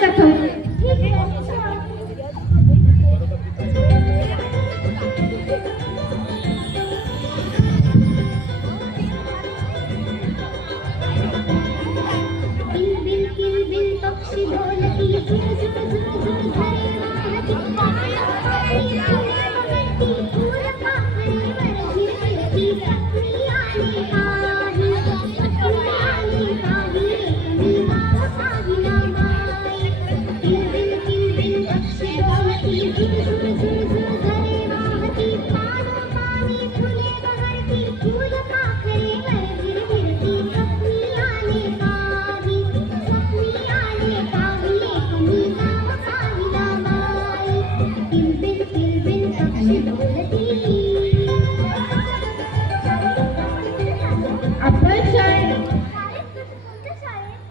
करून दाखवते. ठीक आहे. पक्षी बोलती झुम झुम झुम झुम घरे वाहती फूल पाकळीवर झिरमिरती चकली आली काही चकली आली काही कमी गाव पाहिला माय किलबिल पक्षी बोलती झुम झुम झुम झुम घरे वाहती पाणी फुले बहरती फूल पाकळीवर झिरमिरती चकली आली काही चकली आली काही कमी गाव पाहिला माय किलबिल पक्षी बोलती. आपण शाळेत कोणत्या शाळेत?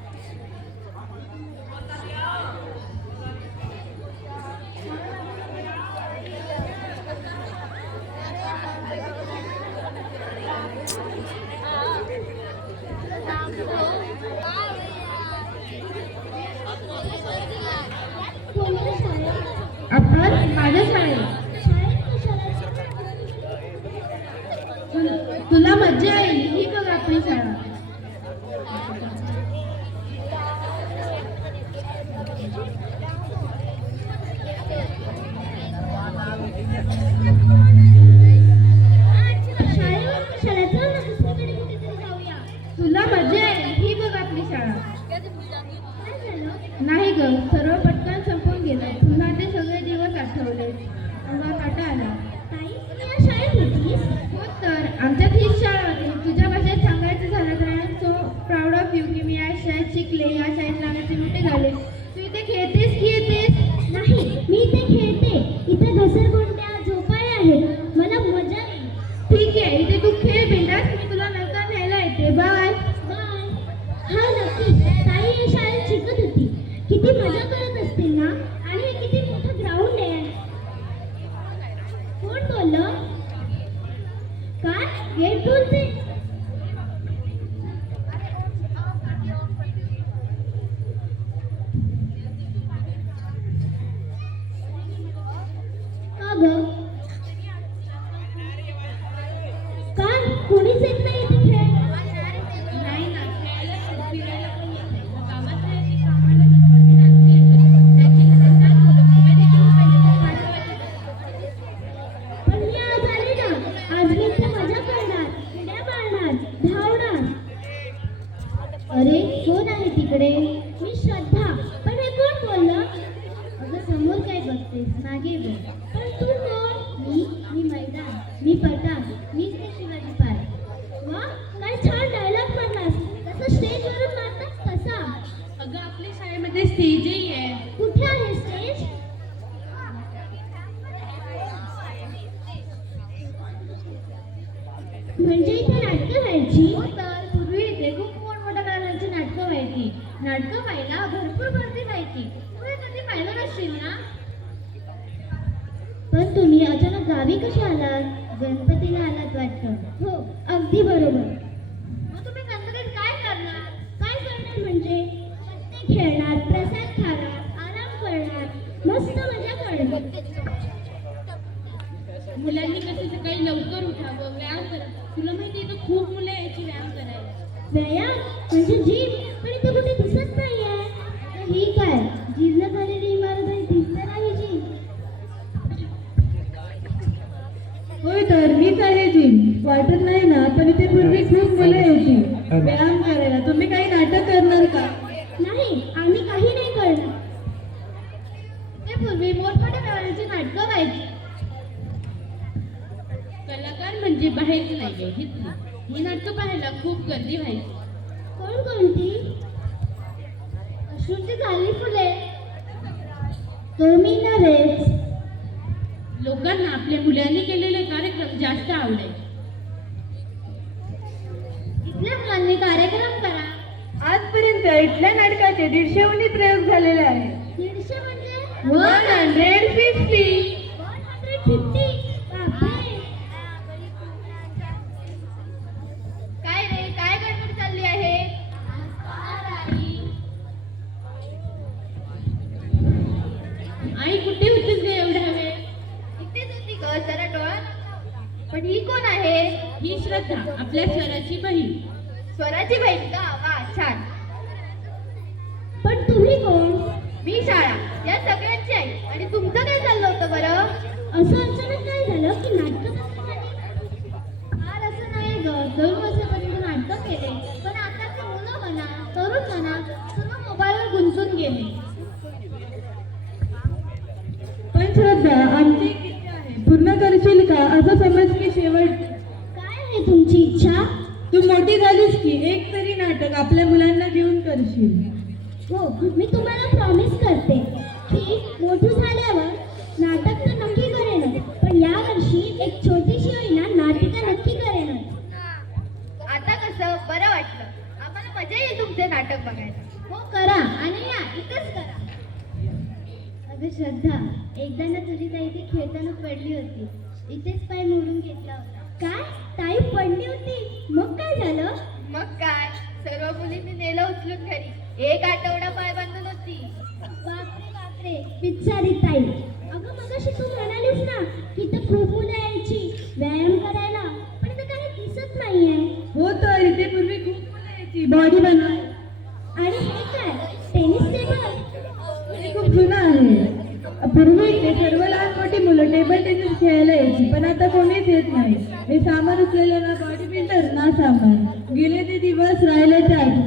कोणत्या शाळेत? आपण माझ्या शाळेत. शाळेत कशाला? तुला मज्जा येईल. ही बघ आपली शाळा. शाळेवर कशाला? चल ना दुसरीकडे कुठेतरी जाऊया. तुला मज्जा येईल. ही बघ आपली शाळा. काय झालं? नाही ग, सर्व पटकन संपून गेलं. पुन्हा ते सगळे दिवस आठवले. अंगात काटा आला. ताई, तू या शाळेत होतीस? हो तर, आमच्यात हीच शाळा होती. तुझ्या भाषेत सांगायचं झालं तर I am so proud of you की मी या शाळेत शिकले, या शाळेत लहानाचे मोठे झाले. तू इथे खेळतेस की येतेस? नाही, मी इथे खेळते. इथे घसरगुंड्या झोपाळ्या आहेत. मला मजा येईल. ठीक आहे, इथे तू खेळ बिंदास. मी तुला नंतर न्यायला येते. बाय. बाय. हा नक्की. ताई या शाळेत शिकत होती. किती मजा करत असतील ना. आणि हे किती मोठं ग्राउंड आहे. कोण बोललं? काय? गेट बोलते? का ग? काय? कोणीच येत नाही इथे खेळ? नाही ना, खेळायला फिरायला पण येते. कामात राहायची कामाला कधी रात्री येते. त्याची लहान मुलं मोबाईल घेऊन पाहिजे पण मी आज आले ना. आज मी इथे मजा करणार, उड्या मारणार, धावणार. अरे कोण आहे तिकडे? मी श्रद्धा. पण हे कोण बोललं? अगं समोर काय बघतेस? मागे बघ. पण तू कोण? मी मैदान, मी पटांग, मी ते शिवाजी पार्क. वा, काय छान डायलॉग म्हणलास. तसं स्टेजवरून मारतात तसा. अगं, आपल्या शाळेमध्ये स्टेजही आहे. कुठे आहे स्टेज? म्हणजे इथे नाटकं व्हायची? तर पूर्वी इथे खूप मोठमोठ्या प्रकारची नाटकं व्हायची. नाटकं पाहायला भरपूर गर्दी व्हायची. तू हे कधी पाहिलं नसशील ना? पण तुम्ही अचानक गावी कसे आलात? गणपतीला आलात वाटतं. हो, अगदी बरोबर. मग तुम्ही गणपतीत काय करणार? काय करणार म्हणजे? पत्ते खेळणार, प्रसाद खाणार, आराम करणार, मस्त मजा करणार. मुलांनी कसं सकाळी लवकर उठावं, व्यायाम करावं. तुला माहिती आहे, इथं खूप मुलं यायची व्यायाम करायला. व्यायाम म्हणजे जिम? पण इथे कुठे दिसत नाहीये. तर ही काय जिल्हा झालेली इमारत आहे? दिसत नाही जिम. होय तर, मीच आहे जिम. वाटत नाही ना, पण इथे पूर्वी खूप मुलं यायची व्यायाम करायला. तुम्ही काही नाटक करणार का? नाही, आम्ही काही नाही करणार. ते पूर्वी मोठमोठ्या प्रकारची नाटकं व्हायची. कलाकार म्हणजे बाहेरची नाही, इथली. ही नाटकं पाहायला खूप गर्दी व्हायची. कोणती? अश्रूची झाली फुले. तुम्ही नव्हेच. लोकांना आपल्या मुलांनी केलेले कार्यक्रम जास्त आवडायचे. इथल्या मुलांनी कार्यक्रम करा. आजपर्यंत इथल्या नाटकाचे 150 प्रयोग झालेले आहेत. 150 म्हणजे 150. 150. बापरे. काय रे, काय गडबड चालली आहे? आई कुठे होतीस ग एवढ्या वेळ? इथेच होती ग, जरा डोळा. पण ही कोण आहे? ही श्रद्धा, आपल्या स्वराची बहीण. स्वराची बहीण का? वा, छान. पण तुम्ही कोण? मी शाळा, या सगळ्यांची आई. आणि तुमचं काय चाललं होतं बरं? असं अचानक काय झालं की नाटकं कसं झाली? फार असं नाही ग, 2 वर्षापर्यंत नाटकं केले, पण आताचे मुलं म्हणा, तरुण म्हणा, सर्व मोबाईलवर गुंतून गेले. पण श्रद्धा, आमची एक इच्छा आहे, पूर्ण करशील का? असं समज की शेवट काय आहे तुमची इच्छा? तू मोठी झालीस की एक तरी नाटक आपल्या मुलांना घेऊन करशील. हो, मी तुम्हाला प्रॉमिस करते की मोठं झाल्यावर नाटक तर नक्की करेनच, पण यावर्षी एक छोटीशी होईना नाटिका नक्की करेनच. आता कसं बरं वाटलं. आम्हाला मजा येईल तुमचे नाटक बघायला. हो, करा आणि या इथंच करा. अगं श्रद्धा, एकदा ना तुझी ताई ती खेळताना पडली होती, इथेच पाय मोडून घेतला होता. काय? ताई पडली होती? मग काय झालं? मग काय, सर्व मुलींनी नेलं उचलून घरी. 1 आठवडा पाय बांधून होती. बापरे बापरे, बिचारी ताई. अगं मगाशी तू म्हणालीस ना की इथं खूप मुलं यायची व्यायाम करायला, पण इथं काही दिसत नाहीये. हो, तर इथे पूर्वी खूप मुलं यायची बॉडी बनवाय. आणि हे काय, टेनिस टेबल? हे खूप जुनं आहे. पूर्वी इथे सर्व लहान मोठी मुलं टेबल टेनिस खेळायला यायची, पण आता कोणीच येत नाही. हे सामान उचलेलं ना बॉडी बिल्डर ना सामान. गेले ते दिवस, राहिले ते आज.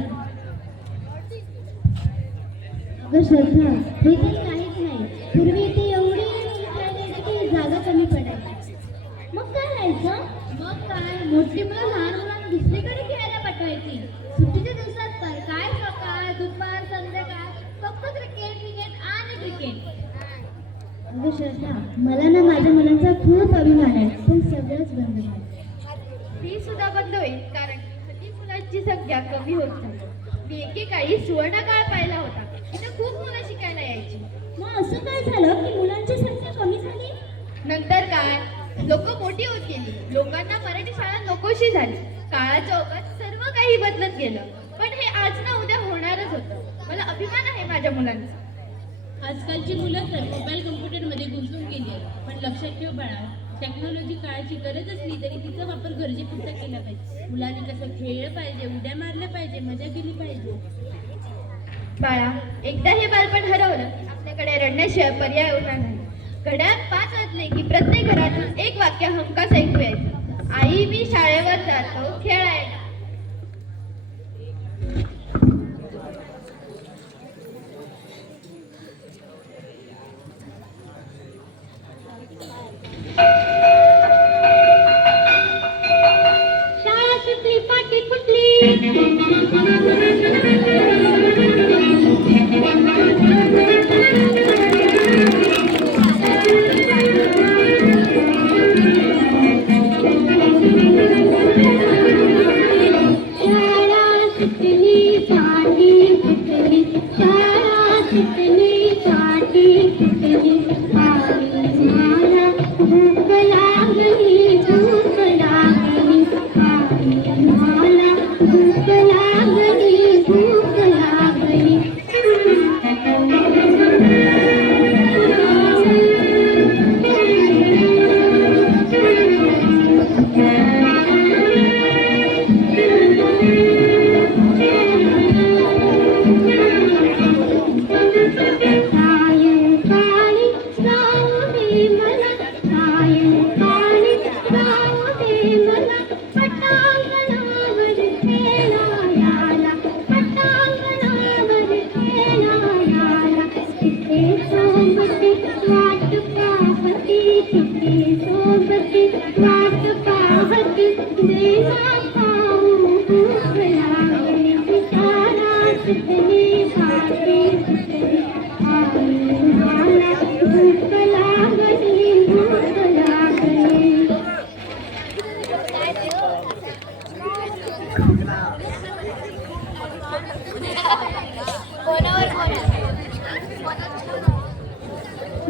अगं श्रद्धा, हे तर काहीच नाही. पूर्वी इथे एवढी खेळायला यायची की जागा कमी पडायची. मग काय व्हायचं? मग काय, मोठी मुलं लहान मुलांना दुसरीकडे खेळायला पाठवायची. सुट्टीच्या दिवसात तर काय सकाळ, दुपार, संध्याकाळ फक्त क्रिकेट आणि क्रिकेट. अगं श्रद्धा, मला ना माझ्या मुलांचा खूप अभिमान आहे, पण सगळंच बंद झालं. ती सुद्धा बंद होईल, कारण हल्ली मुलांची संख्या कमी होत चालली. मी एकेकाळी सुवर्णकाळ पाहिला होता. इथं खूप मुलं शिकायला यायची. मग असं काय झालं की मुलांची संख्या कमी झाली? नंतर काय, लोक मोठी होत गेली. लोकांना मराठी शाळा नकोशी झाली. काळाच्या ओघात सर्व काही बदलत गेलं. पण हे आज ना उद्या होणारच होतं. मला अभिमान आहे माझ्या मुलांचा. आजकालची मुलं तर मोबाईल कम्प्युटरमध्ये गुंतून गेली आहेत. पण लक्षात ठेव बाळा, टेक्नॉलॉजी काळाची गरज असली तरी तिचा वापर गरजेपुरता केला पाहिजे. मुलांनी कसं खेळलं पाहिजे, उड्या मारल्या पाहिजे, मजा केली पाहिजे. बाळा, एकदा हे बालपण हरवलं की आपल्याकडे रडण्याशिवाय पर्याय उरणार नाही. घड्याळात 5 वाजले की प्रत्येक घरातून एक वाक्य हमखास ऐकू यायचं, आई मी शाळेवर जातो खेळायला. शाळा सुटली, पाटी फुटली.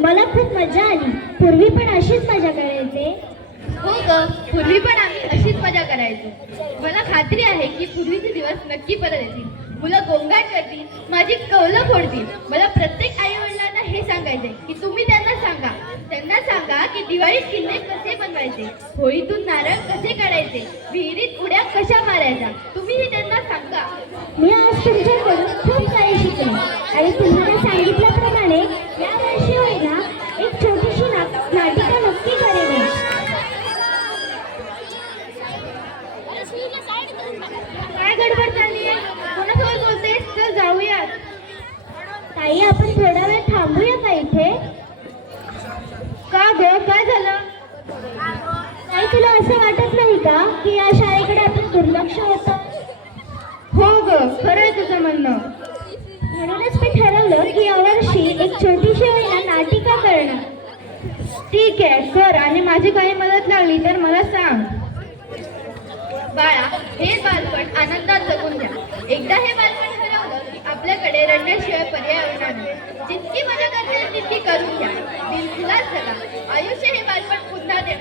मला खूप मजा आली. पूर्वी पण अशीच मजा करायचे. हो ग, पूर्वी पण आम्ही अशीच मजा करायचो. मला खात्री आहे की पूर्वीचे दिवस नक्की परत येतील. मुलं गोंगाट करतील, माझी कौलं फोडतील. मला प्रत्येक आई वडिलांना हे सांगायचं सांगायचे की तुम्ही त्यांना सांगा की दिवाळीत किल्ले कसे बनवायचे, होळीतून नारळ कसे काढायचे, विहिरीत उड्या कशा मारायच्या, तुम्हीही त्यांना सांगा. मी आज तुमच्याकडून खूप काही शिकले आणि तुम्हाला सांगितल्याप्रमाणे यावर्षी होईना एक छोटीशी नाटिका नक्की करेन. काय गडबड चालली आहे? कोणासोबत बोलतेस? चल जाऊयात. ताई, आपण थोडा वेळ थांबूया का इथे? का ग, काय झालं? ताई, तुला असं वाटत नाही का की या शाळेकडे आपण दुर्लक्ष होतं? हो ग, खरं आहे तुझं म्हणणं. म्हणूनच मी ठरवलं की यावर्षी एक छोटीशी होईना नाटिका करणार. ठीक आहे, कर, आणि माझी काही मदत लागली तर मला सांग. बाळा, हे बालपण आनंदात जगून द्या. एकदा हे बालपण हरवलं की आपल्याकडे रडण्याशिवाय पर्याय उरणार नाही. जितकी मजा करता येईल तितकी करून घ्या. दिलखुलास जगा. आयुष्य हे बालपण पुन्हा द्या.